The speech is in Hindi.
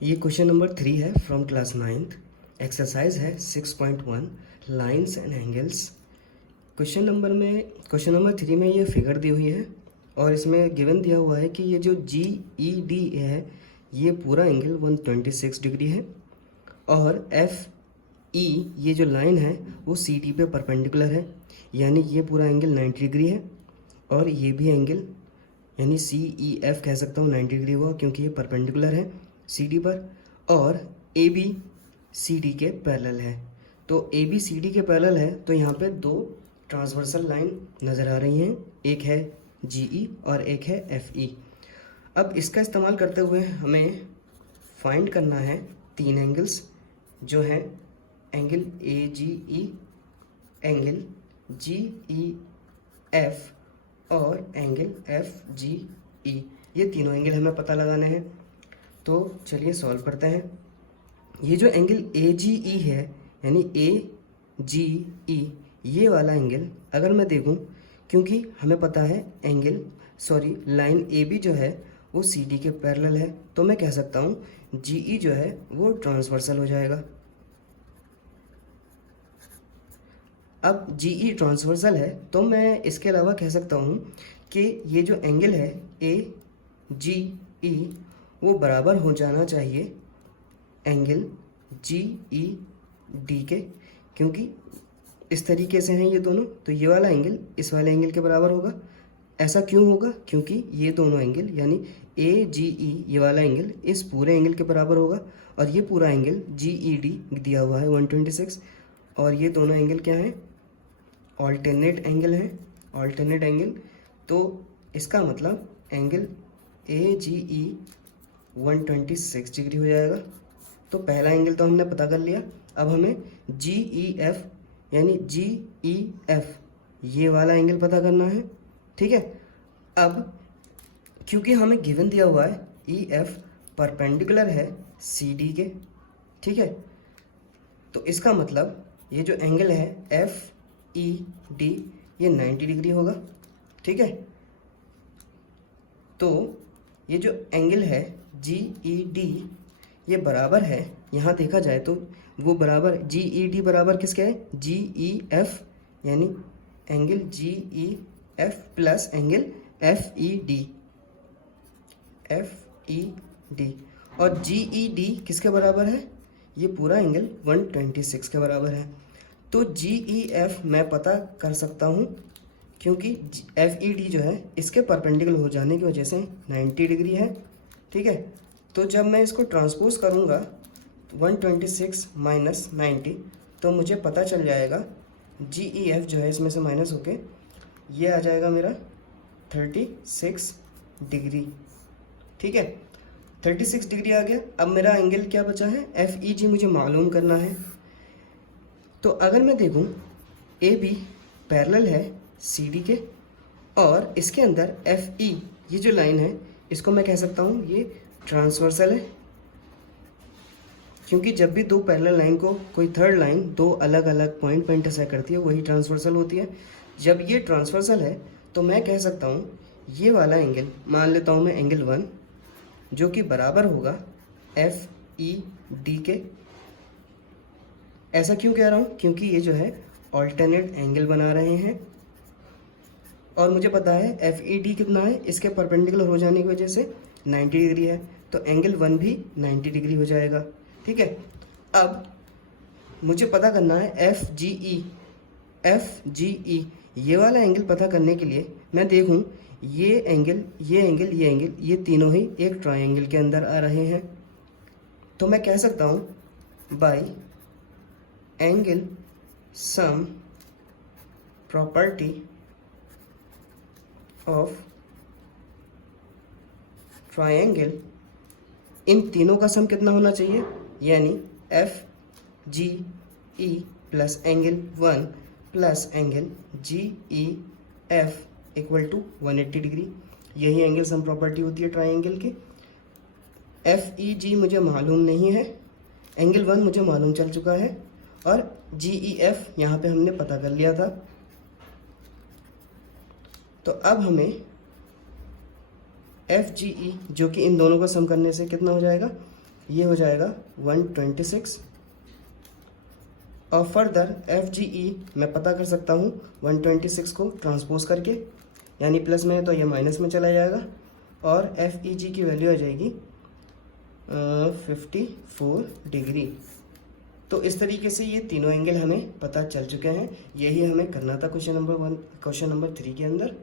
ये क्वेश्चन नंबर 3 है फ्रॉम क्लास 9th। एक्सरसाइज है 6.1 lines and angles. Question number 3 में ये फिगर दी हुई है और इसमें गिवन दिया हुआ है कि ये जो जी ई डी है ये पूरा एंगल 126 डिग्री है और एफ ई ये जो लाइन है वो सी डी पे परपेंडिकुलर है, यानी ये पूरा एंगल 90 डिग्री है और ये भी एंगल यानी सी ई एफ कह सकता हूँ 90 डिग्री हुआ क्योंकि ये परपेंडिकुलर है सी डी पर। और ए बी सी डी के पैरेलल है, तो ए बी सी डी के पैरेलल है तो यहाँ पे दो ट्रांसवर्सल लाइन नज़र आ रही हैं, एक है जी ई और एक है एफ ई। अब इसका इस्तेमाल करते हुए हमें फाइंड करना है तीन एंगल्स जो है angle A G E, angle G E F और एंगल एफ जी ई। ये तीनों एंगल हमें पता लगाने हैं, तो चलिए सॉल्व करते हैं। ये जो एंगल ए जी ई है यानी ए जी ई ये वाला एंगल अगर मैं देखूं, क्योंकि हमें पता है लाइन ए बी जो है वो सी डी के पैरेलल है, तो मैं कह सकता हूँ जी ई जो है वो ट्रांसवर्सल हो जाएगा। अब जी ई ट्रांसवर्सल है तो मैं इसके अलावा कह सकता हूँ कि ये जो एंगल है ए जी ई वो बराबर हो जाना चाहिए एंगल जी ई डी के, क्योंकि इस तरीके से हैं ये दोनों, तो ये वाला एंगल इस वाले एंगल के बराबर होगा। ऐसा क्यों होगा? क्योंकि ये दोनों एंगल यानी ए जी ई ये वाला एंगल इस पूरे एंगल के बराबर होगा और ये पूरा एंगल जी ई डी दिया हुआ है 126 और ये दोनों एंगल क्या हैं? ऑल्टरनेट एंगल हैं, ऑल्टरनेट एंगल। तो इसका मतलब angle A G E 126 degree हो जाएगा। तो पहला एंगल तो हमने पता कर लिया। अब हमें जी ई एफ यानी जी ई एफ ये वाला एंगल पता करना है, ठीक है। अब क्योंकि हमें गिवन दिया हुआ है ई एफ परपेंडिकुलर है सी डी के, ठीक है, तो इसका मतलब ये जो एंगल है एफ ई डी ये 90 डिग्री होगा, ठीक है। तो ये जो एंगल है जी ई डी ये बराबर है, यहाँ देखा जाए तो वो बराबर जी ई डी बराबर किसके है? जी ई एफ, यानी angle G E F plus angle F E D, F E D. और जी ई डी किसके बराबर है? ये पूरा एंगल 126 के बराबर है। तो जी ई एफ मैं पता कर सकता हूँ क्योंकि एफ ई डी जो है इसके परपेंडिकुलर हो जाने की वजह से 90 डिग्री है, ठीक है। तो जब मैं इसको ट्रांसपोज करूँगा 126 माइनस 90 तो मुझे पता चल जाएगा जी ई एफ जो है इसमें से माइनस होके ये आ जाएगा मेरा 36 डिग्री, ठीक है। 36 डिग्री आ गया। अब मेरा एंगल क्या बचा है? एफ ई जी मुझे मालूम करना है। तो अगर मैं देखूं ए बी पैरेलल है सी डी के और इसके अंदर एफ ई ये जो लाइन है इसको मैं कह सकता हूँ ये ट्रांसवर्सल है, क्योंकि जब भी दो पैरेलल लाइन को कोई थर्ड लाइन दो अलग अलग पॉइंट पर इंटरसेक्ट करती है वही ट्रांसवर्सल होती है। जब ये ट्रांसवर्सल है तो मैं कह सकता हूँ ये वाला एंगल मान लेता हूँ मैं एंगल 1 जो कि बराबर होगा एफ ई डी के। ऐसा क्यों कह रहा हूँ? क्योंकि ये जो है ऑल्टरनेट एंगल बना रहे हैं और मुझे पता है एफ ई डी कितना है, इसके परपेंडिकुलर हो जाने की वजह से 90 डिग्री है, तो एंगल 1 भी 90 डिग्री हो जाएगा, ठीक है। अब मुझे पता करना है एफ जी ई ये वाला एंगल पता करने के लिए मैं देखूं ये एंगल ये तीनों ही एक ट्रायंगल के अंदर आ रहे हैं, तो मैं कह सकता हूं by angle sum property of triangle, इन तीनों का सम कितना होना चाहिए? यानी F G E plus angle 1 plus angle G E F equal to 180 degree. यही एंगल सम प्रॉपर्टी होती है ट्रायंगल की। एफ ई जी मुझे मालूम नहीं है, एंगल 1 मुझे मालूम चल चुका है और जी ई एफ यहाँ पे हमने पता कर लिया था। तो अब हमें एफ जी ई जो कि इन दोनों का सम करने से कितना हो जाएगा? ये हो जाएगा 126 और फर्दर FGE मैं पता कर सकता हूँ 126 को ट्रांसपोज करके, यानी प्लस में है तो ये माइनस में चला जाएगा और FEG की वैल्यू आ जाएगी 54 डिग्री। तो इस तरीके से ये तीनों एंगल हमें पता चल चुके हैं। यही हमें करना था क्वेश्चन नंबर 3 के अंदर।